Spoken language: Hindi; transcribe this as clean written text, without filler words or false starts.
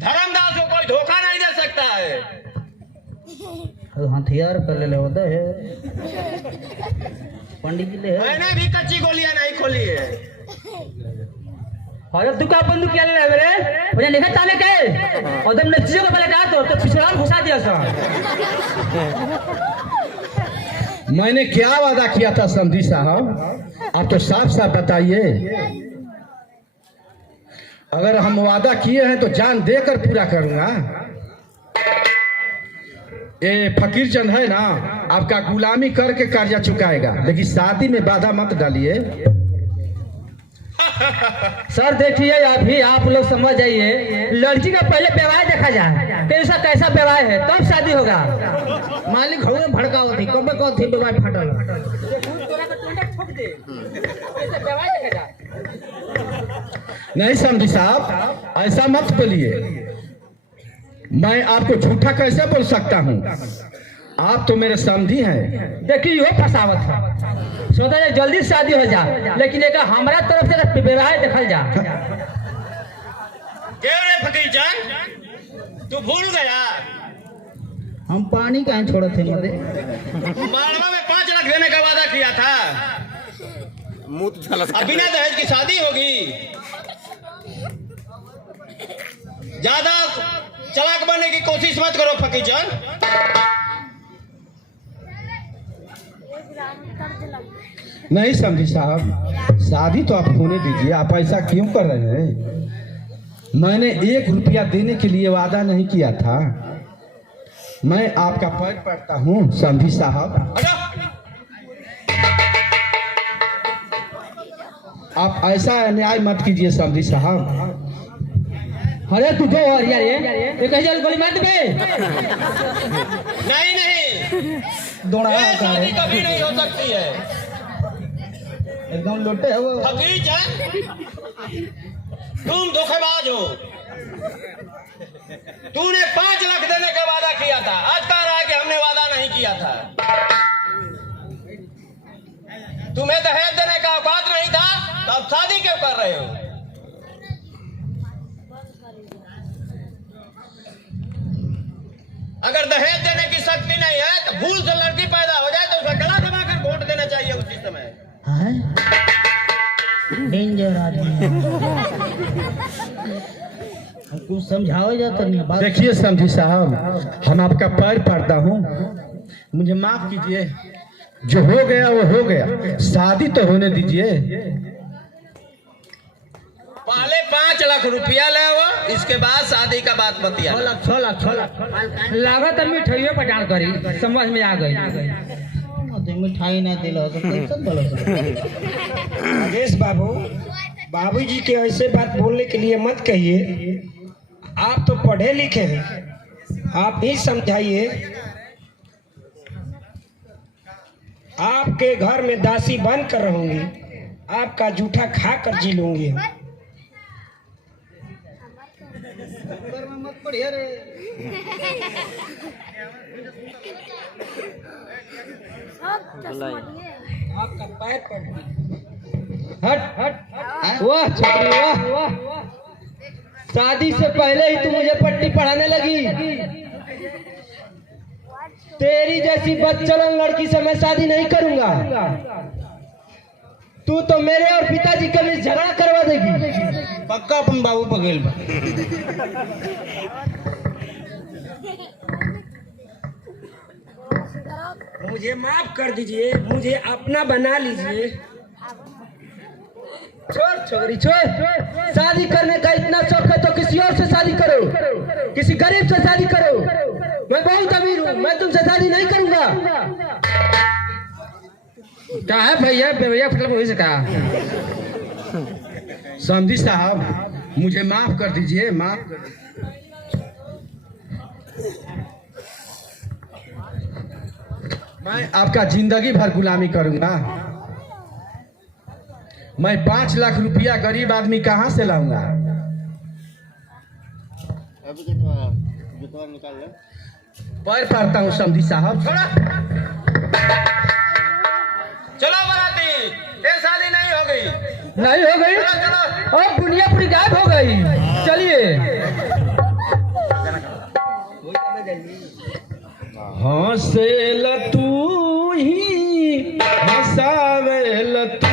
धर्मदास को कोई धोखा नहीं दे सकता है। हथियार कर ले होता है पंडित जी ले। मैंने भी कच्ची गोलियां नहीं खोली है। अरे तू का बंदूक क्या ले रहा है मेरे? मुझे लिखा ताले के और तुमने चीजों को पहले कहा तो पिछड़ा घुसा दिया सर। मैंने क्या वादा किया था समधी साहब, आप तो साफ साफ बताइए। अगर हम वादा किए हैं तो जान देकर पूरा करूंगा। ये फकीर चंद है ना, आपका गुलामी करके कर्जा चुकाएगा, लेकिन शादी में बाधा मत डालिए। सर देखिए अभी आप लोग समझ जाइए, लड़की का पहले व्यवहार देखा जाए कैसा कैसा व्यवहार है तब शादी होगा। मालिक हो भड़का होती कब कौन थी व्यवहार फटल नहीं समझी साहब, ऐसा मत बोलिए। मैं आपको झूठा कैसे बोल सकता हूँ? आप तो मेरे समझी हैं। देखिए यो फसावत है, सोचा जाए जल्दी शादी हो जा, लेकिन एक हमारा तरफ से व्यवहार देखल जा। क्यों रे फकीर जान, तू भूल गया? हम पानी कहीं छोड़े थे मदे। मालवा में 5 लाख देने का वादा किया था। अब बिना दहेज की शादी होगी? ज्यादा चालाक बनने की कोशिश मत करो फकीर जान। नहीं समझी साहब, शादी तो आप होने दीजिए। आप ऐसा क्यों कर रहे हैं? मैंने 1 रुपया देने के लिए वादा नहीं किया था। मैं आपका पैर पड़ता हूँ समझी साहब। आप ऐसा अन्याय मत कीजिए समझी साहब। अरे तू जो और यार ये कहीं गोली मार दे। नहीं नहीं, दोड़ा ये शादी कभी नहीं हो सकती है। एकदम लोटे है वो। फकीर जान, तुम धोखेबाज हो। तूने 5 लाख देने का वादा किया था, आज कह रहा है कि हमने वादा नहीं किया था। तुम्हें दहेज देने का औकात नहीं था तो अब शादी क्यों कर रहे हो? अगर दहेज देने की शक्ति नहीं है तो भूल से लड़की पैदा हो जाए तो उसका गला दबाकर वोट देना चाहिए उसी समय। डेंजर आदमी है। कुछ समझाओ जाता नहीं बात। देखिए समझी साहब, हम आपका पैर पड़ता हूँ, मुझे माफ कीजिए। जो हो गया वो हो गया, शादी तो होने दीजिए। पहले 5 लाख रुपया ले वो, इसके बाद शादी का बात बतिया। 6 लाख लागत मिठाइयों पर डाल करी, समझ में आ गई। मिठाई नहीं दिलो तो कैसे बोलो? राजेश बाबू, बाबूजी के ऐसे बात बोलने के लिए मत कहिए। आप तो पढ़े लिखे हैं, आप ही समझाइए। आपके घर में दासी बन कर रहूंगी, आपका जूठा खा कर जी लूंगी। मत पढ़िए रे। आपका पैर पड़। हट हट, वाह छोकरी वाह। शादी से पहले ही तू मुझे पट्टी पढ़ाने लगी। तेरी जैसी बदचलन लड़की से मैं शादी नहीं करूंगा। तू तो मेरे और पिताजी के बीच झगड़ा करवा देगी। पक्का अपन बाबू पगेल। मुझे माफ कर दीजिए, मुझे अपना बना लीजिए। छोड़ छोकरी छोड़, शादी करने का इतना शौक है तो किसी और से शादी करो, किसी गरीब से शादी करो। मैं बहुत अमीर हूँ, मैं तुमसे शादी नहीं करूंगा। क्या है भैया भैया मतलब हो सका। समझी साहब, मुझे माफ कर दीजिए, माफ कर दीजिए। मैं आपका जिंदगी भर गुलामी करूंगा। मैं 5 लाख रुपया गरीब आदमी कहां से लाऊंगा? पैर पड़ता हूँ समझी साहब। चलो बराती, ये शादी नहीं हो गई। नहीं हो गई चलो चलो और दुनिया पूरी गायब हो गई। चलिए हंसेल तू ही हंसावेल तू